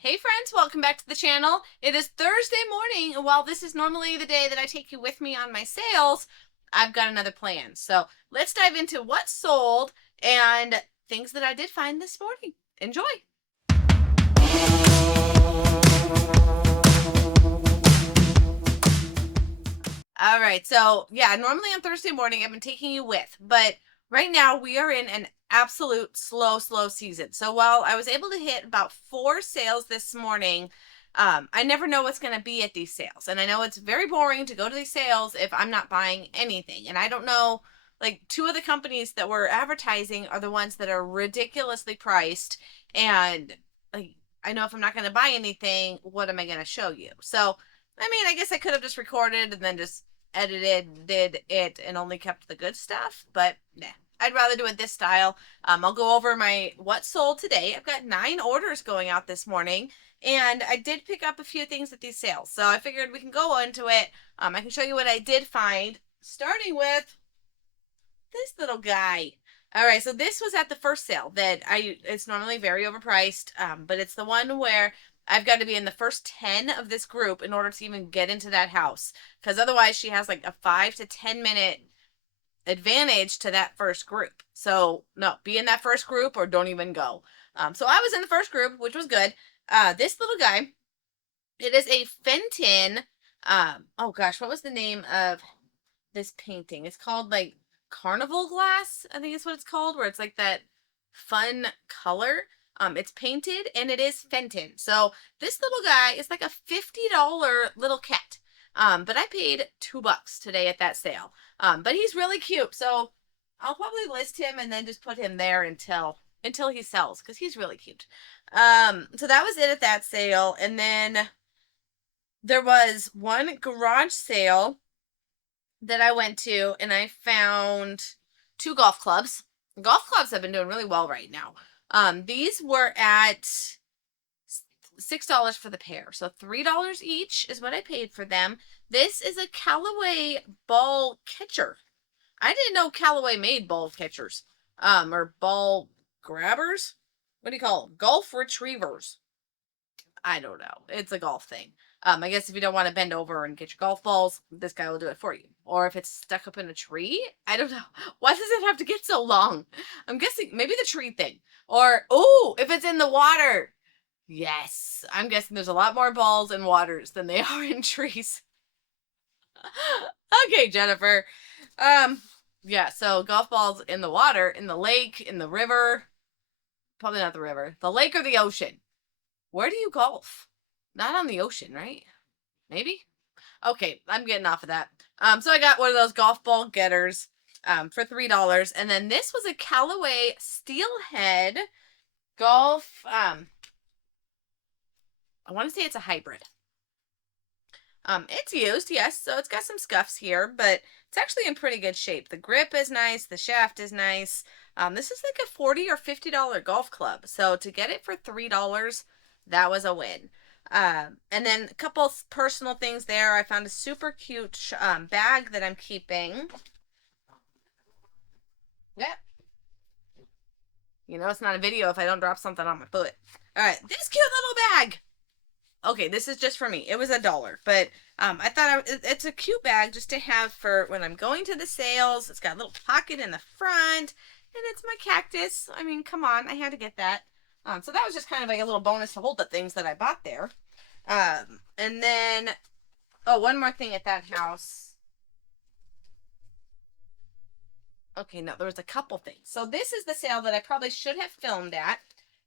Hey friends, welcome back to the channel. It is Thursday morning, and while this is normally the day that I take you with me on my sales, I've got another plan. So let's dive into what sold and things that I did find this morning. Enjoy. All right, so yeah, normally on Thursday morning I've been taking you with, but right now we are in an absolute slow season. So while I was able to hit about 4 sales this morning, I never know what's going to be at these sales. And I know it's very boring to go to these sales if I'm not buying anything. And I don't know, like 2 of the companies that we're advertising are the ones that are ridiculously priced. And like, I know if I'm not going to buy anything, what am I going to show you? So, I mean, I guess I could have just recorded and then just edited, did it, and only kept the good stuff, but nah. I'd rather do it this style. I'll go over my what sold today. I've got 9 orders going out this morning, and I did pick up a few things at these sales. So I figured we can go into it. I can show you what I did find, starting with this little guy. All right, so this was at the first sale that it's normally very overpriced, but it's the one where I've got to be in the first 10 of this group in order to even get into that house, because otherwise she has like a 5 to 10 minute advantage to that first group. So no, be in that first group or don't even go. So I was in the first group, which was good. This little guy, it is a Fenton. Oh gosh, what was the name of this painting? It's called like Carnival Glass, I think is what it's called, where it's like that fun color. It's painted and it is Fenton. So this little guy is like a $50 little cat. But I paid $2 today at that sale. But he's really cute. So I'll probably list him and then just put him there until he sells, because he's really cute. So that was it at that sale. And then there was one garage sale that I went to, and I found 2 golf clubs. Golf clubs have been doing really well right now. These were at $6 for the pair, so $3 each is what I paid for them. This is a Callaway ball catcher. I didn't know Callaway made ball catchers, or ball grabbers. What do you call them? Golf retrievers. I don't know. It's a golf thing. I guess if you don't want to bend over and get your golf balls, this guy will do it for you. Or if it's stuck up in a tree, I don't know. Why does it have to get so long? I'm guessing maybe the tree thing. Or, oh, if it's in the water. Yes, I'm guessing there's a lot more balls in waters than they are in trees. Okay, Jennifer. Yeah, so golf balls in the water, in the lake, in the river. Probably not the river. The lake or the ocean. Where do you golf? Not on the ocean, right? Maybe? Okay, I'm getting off of that. So I got one of those golf ball getters for $3. And then this was a Callaway Steelhead golf. I want to say it's a hybrid. It's used, yes, so it's got some scuffs here, but it's actually in pretty good shape. The grip is nice, the shaft is nice. This is like a $40 or $50 golf club, so to get it for $3, that was a win. And then a couple personal things there. I found a super cute bag that I'm keeping. Yeah. You know, it's not a video if I don't drop something on my foot. All right, this cute little bag. Okay, this is just for me. It was $1, but I thought it's a cute bag just to have for when I'm going to the sales. It's got a little pocket in the front, and it's my cactus. I mean, come on, I had to get that. So that was just kind of like a little bonus to hold the things that I bought there. And then, oh, one more thing at that house. Okay, no, there was a couple things. So this is the sale that I probably should have filmed at.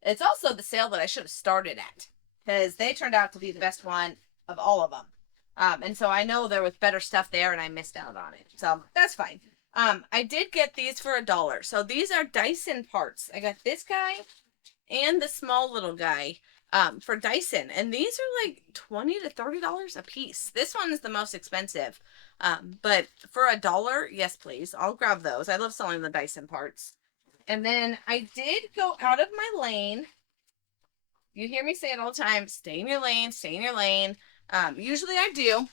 It's also the sale that I should have started at, because they turned out to be the best one of all of them. And so I know there was better stuff there and I missed out on it. So that's fine. I did get these for $1. So these are Dyson parts. I got this guy and the small little guy for Dyson. And these are like $20 to $30 a piece. This one is the most expensive. But for $1, yes, please. I'll grab those. I love selling the Dyson parts. And then I did go out of my lane. You hear me say it all the time. Stay in your lane. Stay in your lane. Usually I do.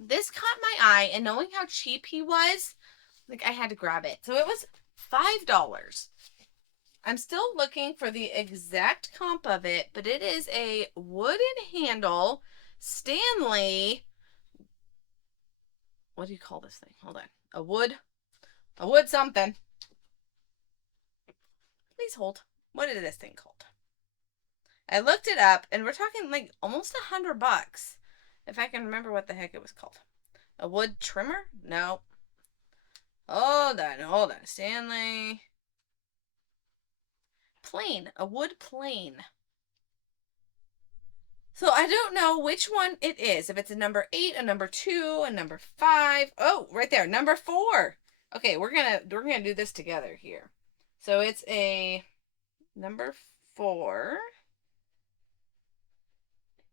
This caught my eye, and knowing how cheap he was, like I had to grab it. So it was $5. I'm still looking for the exact comp of it, but it is a wooden handle Stanley. What do you call this thing? Hold on. A wood something. Please hold. What is this thing called? I looked it up, and we're talking like almost $100, if I can remember what the heck it was called. A wood trimmer? No. Hold on. Stanley. Plane. A wood plane. So I don't know which one it is. If it's a number 8, a number 2, a number 5. Oh, right there, number 4. Okay, we're gonna do this together here. So it's a number 4,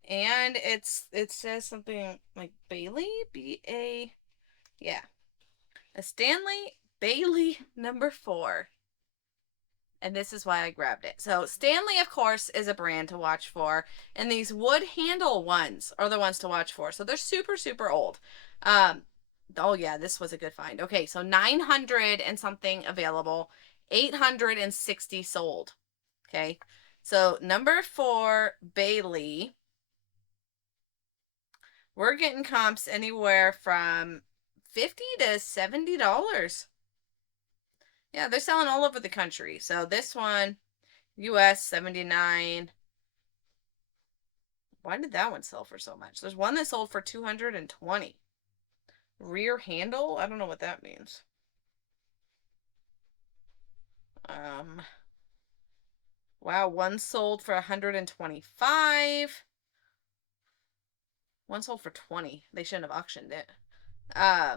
and it says something like Bailey, yeah, a Stanley Bailey number 4. And this is why I grabbed it. So Stanley, of course, is a brand to watch for, and these wood handle ones are the ones to watch for. So they're super, super old. Oh yeah, this was a good find. Okay, so 900 and something available, 860 sold. Okay, so number 4, Bailey. We're getting comps anywhere from $50 to $70. Yeah, they're selling all over the country. So this one, US 79. Why did that one sell for so much? There's one that sold for 220. Rear handle? I don't know what that means. Wow, one sold for 125. One sold for 20. They shouldn't have auctioned it. Yeah,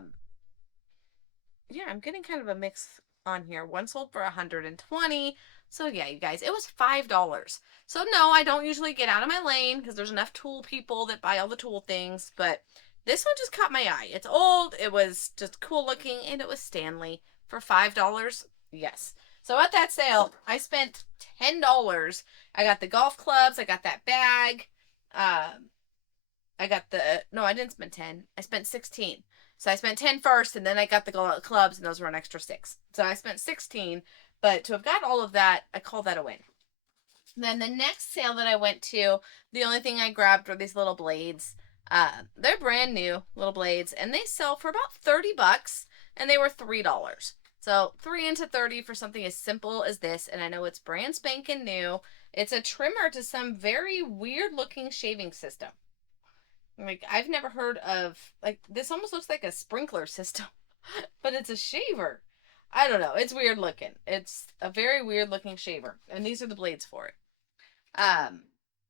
I'm getting kind of a mix on here. One sold for 120. So yeah, you guys, it was $5. So no, I don't usually get out of my lane because there's enough tool people that buy all the tool things, but this one just caught my eye. It's old, it was just cool looking, and it was Stanley for $5. Yes. So at that sale, I spent $10. I got the golf clubs, I got that bag. I got no, I didn't spend 10. I spent 16. So I spent 10 first, and then I got the clubs, and those were an extra 6. So I spent 16, but to have got all of that, I call that a win. And then the next sale that I went to, the only thing I grabbed were these little blades. They're brand new little blades, and they sell for about $30, and they were $3. So 3 into 30 for something as simple as this, and I know it's brand spanking new. It's a trimmer to some very weird looking shaving system. Like, I've never heard of, like, this almost looks like a sprinkler system, but it's a shaver. I don't know. It's weird looking. It's a very weird looking shaver, and these are the blades for it.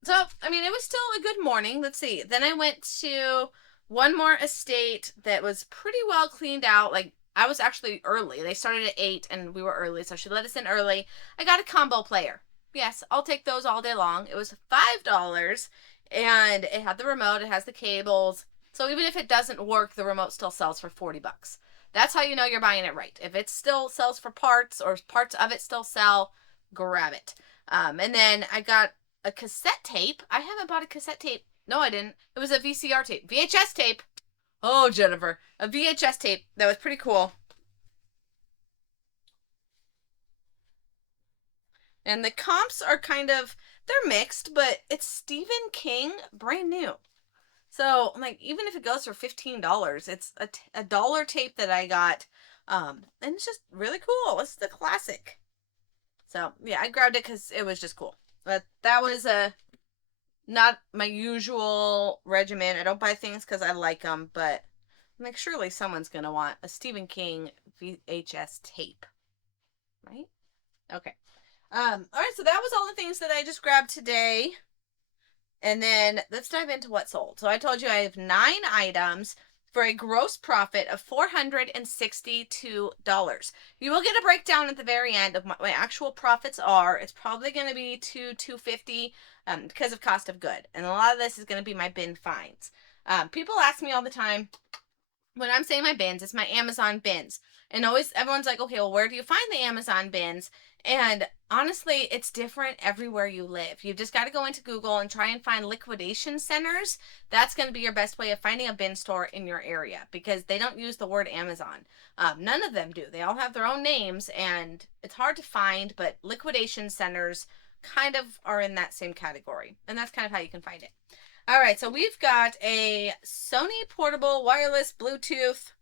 So, I mean, it was still a good morning. Let's see. Then I went to one more estate that was pretty well cleaned out. Like, I was actually early. They started at 8, and we were early, so she let us in early. I got a combo player. Yes, I'll take those all day long. It was $5. And it had the remote, it has the cables. So even if it doesn't work, the remote still sells for $40. That's how you know you're buying it right. If it still sells for parts, or parts of it still sell, grab it. And then I got a cassette tape. I haven't bought a cassette tape. No, I didn't. It was a VCR tape. VHS tape. Oh, Jennifer. A VHS tape. That was pretty cool. And the comps are kind of, they're mixed, but it's Stephen King, brand new. So, like, even if it goes for $15, it's a dollar tape that I got. And it's just really cool. It's the classic. So, yeah, I grabbed it because it was just cool. But that was not my usual regimen. I don't buy things because I like them, but I'm like, surely someone's going to want a Stephen King VHS tape. Right? Okay. All right, so that was all the things that I just grabbed today. And then let's dive into what sold. So I told you I have 9 items for a gross profit of $462. You will get a breakdown at the very end of what my actual profits are. It's probably going to be $250 because of cost of good. And a lot of this is going to be my bin finds. People ask me all the time, when I'm saying my bins, it's my Amazon bins. And always everyone's like, okay, well, where do you find the Amazon bins? And honestly, it's different everywhere you live. You've just got to go into Google and try and find liquidation centers. That's going to be your best way of finding a bin store in your area, because they don't use the word Amazon. None of them do. They all have their own names, and it's hard to find, but liquidation centers kind of are in that same category. And that's kind of how you can find it. All right, so we've got a Sony portable wireless Bluetooth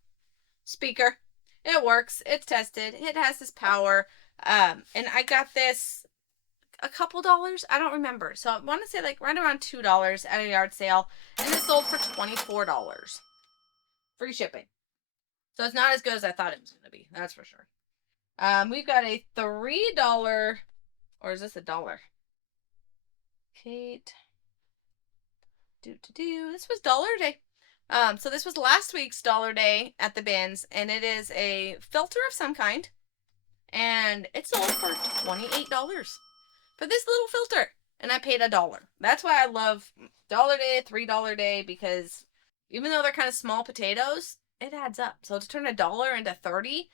speaker. It works. It's tested. It has this power. And I got this a couple dollars. I don't remember. So I want to say like right around $2 at a yard sale, and it sold for $24. Free shipping. So it's not as good as I thought it was going to be. That's for sure. We've got a $3, or is this a dollar? Kate. This was Dollar Day. So this was last week's Dollar Day at the bins, and it is a filter of some kind, and it sold for $28 for this little filter, and I paid $1. That's why I love Dollar Day, $3 Day, because even though they're kind of small potatoes, it adds up. So to turn $1 into 30,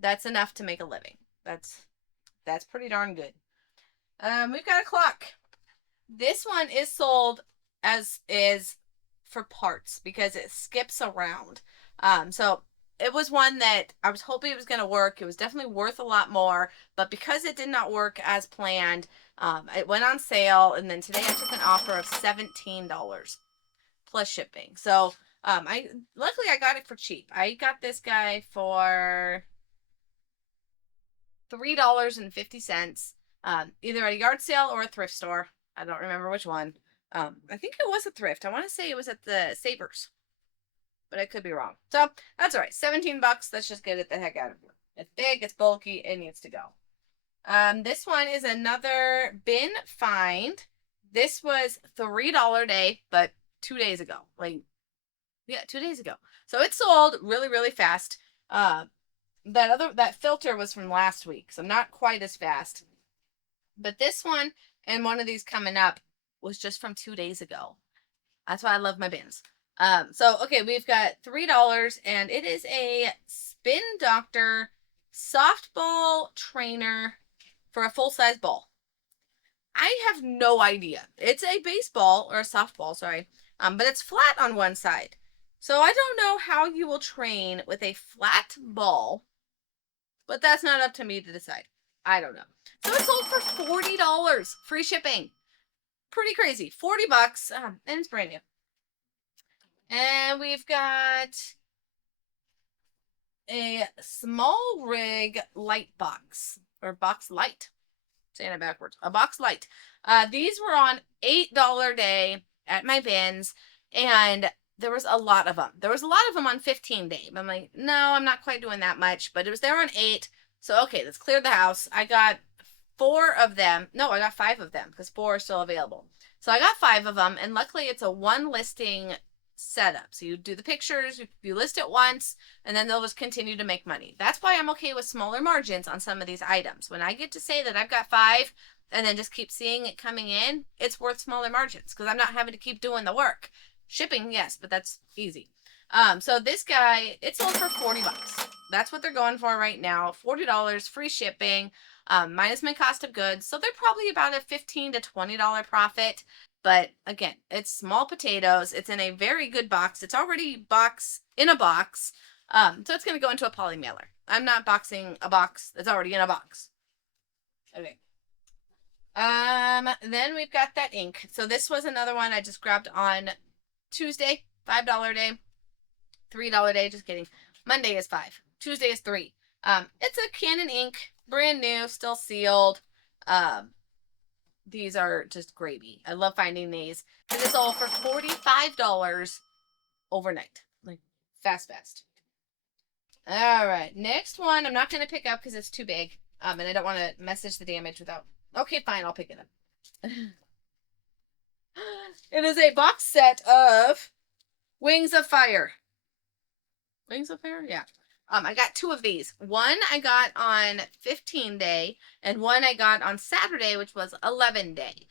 that's enough to make a living. That's pretty darn good. We've got a clock. This one is sold as is for parts because it skips around. So it was one that I was hoping it was going to work. It was definitely worth a lot more, but because it did not work as planned, it went on sale, and then today I took an offer of $17 plus shipping. So luckily I got it for cheap. I got this guy for $3.50, either at a yard sale or a thrift store. I don't remember which one. I think it was a thrift. I want to say it was at the Savers, but I could be wrong. So that's all right. $17. Let's just get it the heck out of here. It's big. It's bulky. It needs to go. This one is another bin find. This was $3 day, but 2 days ago. 2 days ago. So it sold really, really fast. That filter was from last week, so not quite as fast. But this one and one of these coming up was just from 2 days ago. That's why I love my bins. So okay, we've got $3, and it is a Spin Doctor softball trainer for a full-size ball. I have no idea. It's a baseball, or a softball, sorry. But it's flat on one side. So I don't know how you will train with a flat ball, but that's not up to me to decide. I don't know. So it sold for $40, free shipping. Pretty crazy. $40, and it's brand new. And we've got a small rig light box, or box light. Saying it backwards. A box light. These were on $8 day at my bins, and there was a lot of them. There was a lot of them on 15 day. I'm like, no, I'm not quite doing that much, but it was there on 8. So okay, let's clear the house. I got 4 of them. No, I got 5 of them because 4 are still available. So I got 5 of them, and luckily it's a one listing setup. So you do the pictures, you list it once, and then they'll just continue to make money. That's why I'm okay with smaller margins on some of these items. When I get to say that I've got 5 and then just keep seeing it coming in, it's worth smaller margins because I'm not having to keep doing the work. Shipping, yes, but that's easy. So this guy, it sold for $40. That's what they're going for right now. $40, free shipping, minus my cost of goods. So they're probably about a $15 to $20 profit. But again, it's small potatoes. It's in a very good box. It's already in a box. So it's going to go into a poly mailer. I'm not boxing a box that's already in a box. Okay. Then we've got that ink. So this was another one I just grabbed on Tuesday, $5 day, $3 day. Just kidding. Monday is 5. Tuesday is 3. It's a Canon ink, brand new, still sealed. These are just gravy. I love finding these. And this all for $45 overnight. Like, fast. All right, next one I'm not going to pick up because it's too big. And I don't want to message the damage without... Okay, fine, I'll pick it up. It is a box set of Wings of Fire. Wings of Fire? Yeah. I got 2 of these. One I got on 15 day, and one I got on Saturday, which was 11 day.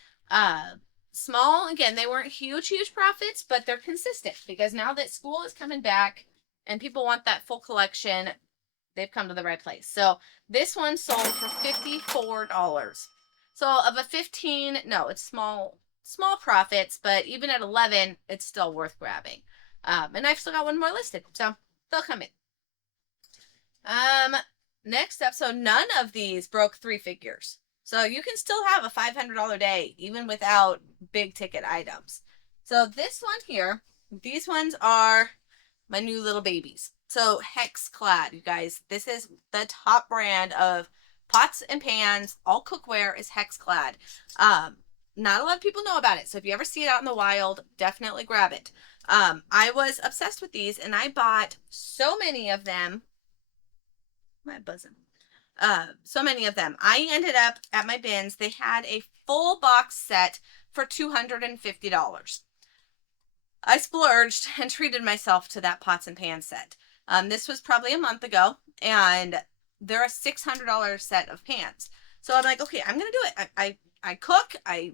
Small, again, they weren't huge profits, but they're consistent because now that school is coming back and people want that full collection, they've come to the right place. So this one sold for $54. So of a 15, no, it's small profits, but even at 11, it's still worth grabbing. And I've still got one more listed, so they'll come in. Next up, so none of these broke 3 figures. So you can still have a $500 day even without big ticket items. So this one here, these ones are my new little babies. So Hexclad, you guys, this is the top brand of pots and pans. All cookware is Hexclad. Not a lot of people know about it. So if you ever see it out in the wild, definitely grab it. I was obsessed with these and I bought so many of them. My buzzing. So many of them. I ended up at my bins, they had a full box set for $250. I splurged and treated myself to that pots and pans set. This was probably a month ago, and they're a $600 set of pans. So I'm like, okay, I'm gonna do it. I cook. I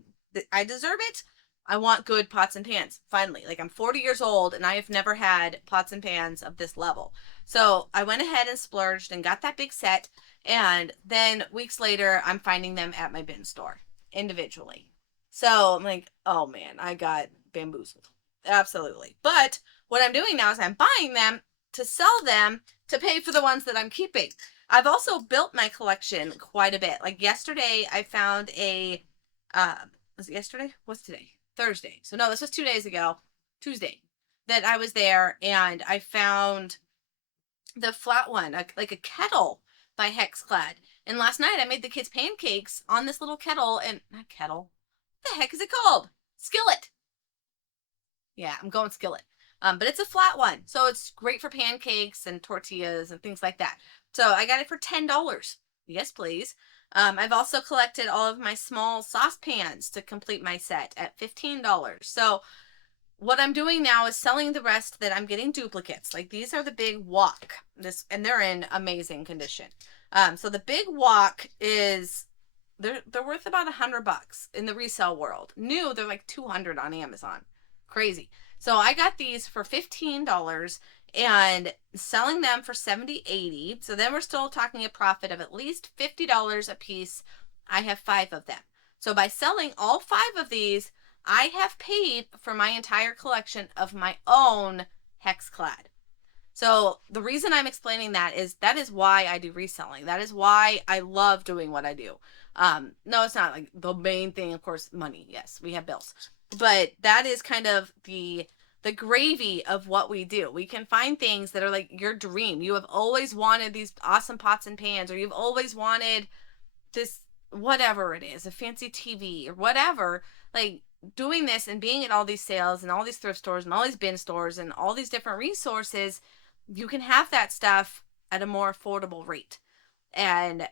deserve it. I want good pots and pans. Finally, like I'm 40 years old, and I have never had pots and pans of this level. So I went ahead and splurged and got that big set. And then weeks later, I'm finding them at my bin store individually. So I'm like, oh man, I got bamboozled. Absolutely. But what I'm doing now is I'm buying them to sell them to pay for the ones that I'm keeping. I've also built my collection quite a bit. Like yesterday, I found a, was it yesterday? What's today? Thursday. So no, this was 2 days ago, Tuesday, that I was there and I found the flat one, like a kettle by Hexclad. And last night I made the kids pancakes on this little kettle and, not kettle, what the heck is it called? Skillet. Yeah, I'm going skillet. But it's a flat one. So it's great for pancakes and tortillas and things like that. So I got it for $10. Yes, please. I've also collected all of my small saucepans to complete my set at $15. So what I'm doing now is selling the rest that I'm getting duplicates. Like these are the big wok. And they're in amazing condition. So the big wok is, they're worth about $100 in the resale world. New, they're like $200 on Amazon. Crazy. So I got these for $15 and selling them for $70, $80. So then we're still talking a profit of at least $50 a piece. I have 5 of them. So by selling all 5 of these, I have paid for my entire collection of my own Hexclad. So the reason I'm explaining that is why I do reselling. That is why I love doing what I do. No, it's not like the main thing, of course, money. Yes, we have bills. But that is kind of the gravy of what we do. We can find things that are like your dream. You have always wanted these awesome pots and pans, or you've always wanted this, whatever it is, a fancy TV or whatever. Like doing this and being at all these sales and all these thrift stores and all these bin stores and all these different resources, you can have that stuff at a more affordable rate. And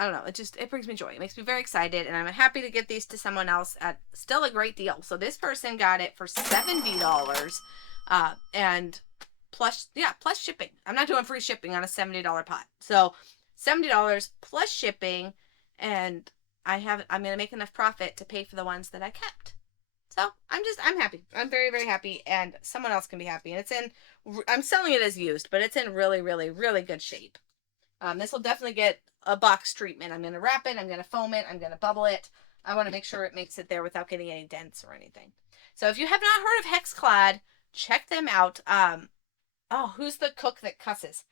I don't know, it brings me joy. It makes me very excited, and I'm happy to give these to someone else at still a great deal. So this person got it for $70, and plus shipping. I'm not doing free shipping on a $70 pot. So $70 plus shipping, and I'm going to make enough profit to pay for the ones that I kept. So I'm happy. I'm very, very happy, and someone else can be happy. And I'm selling it as used, but it's in really, really, really good shape. This will definitely get a box treatment. I'm going to wrap it. I'm going to foam it. I'm going to bubble it. I want to make sure it makes it there without getting any dents or anything. So if you have not heard of Hexclad, check them out. Who's the cook that cusses?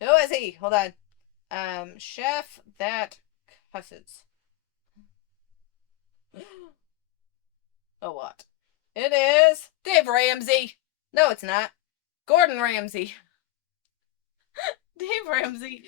Who is he? Hold on. Chef that cusses. Oh, what? It is Dave Ramsey. No, it's not. Gordon Ramsay. Dave Ramsey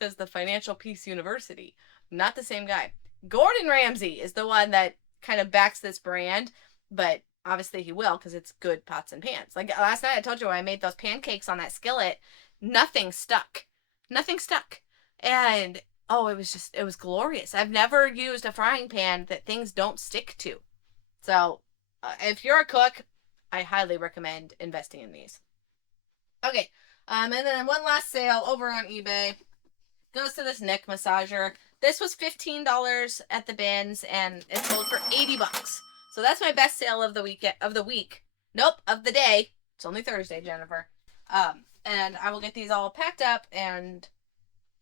does the Financial Peace University. Not the same guy. Gordon Ramsay is the one that kind of backs this brand, but obviously he will because it's good pots and pans. Like last night I told you when I made those pancakes on that skillet, nothing stuck. Nothing stuck. And it was glorious. I've never used a frying pan that things don't stick to. So if you're a cook, I highly recommend investing in these. Okay, and then one last sale over on eBay goes to this neck massager. This was $15 at the bins, and it sold for $80. So that's my best sale of the week. Nope, of the day. It's only Thursday, Jennifer. And I will get these all packed up and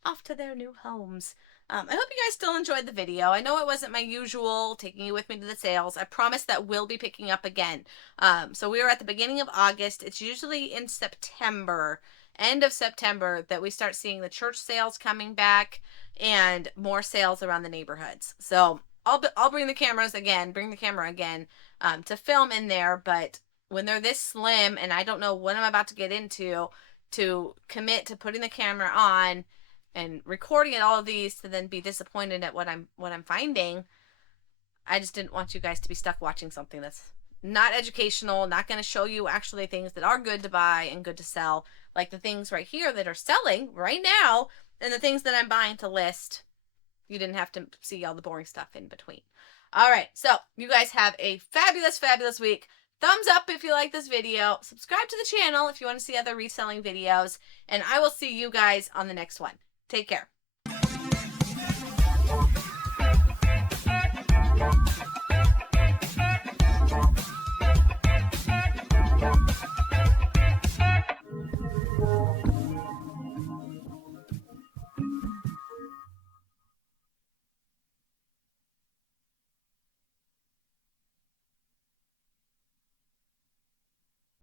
off to their new homes. I hope you guys still enjoyed the video. I know it wasn't my usual taking you with me to the sales. I promise that will be picking up again. So we are at the beginning of August. It's usually in September, end of September, that we start seeing the church sales coming back and more sales around the neighborhoods. So I'll bring the camera again to film in there. But when they're this slim and I don't know what I'm about to get into, to commit to putting the camera on and recording it, all of these, to then be disappointed at what I'm finding. I just didn't want you guys to be stuck watching something that's not educational, not going to show you actually things that are good to buy and good to sell, like the things right here that are selling right now, and the things that I'm buying to list. You didn't have to see all the boring stuff in between. All right, so you guys have a fabulous, fabulous week. Thumbs up if you like this video. Subscribe to the channel if you want to see other reselling videos. And I will see you guys on the next one. Take care.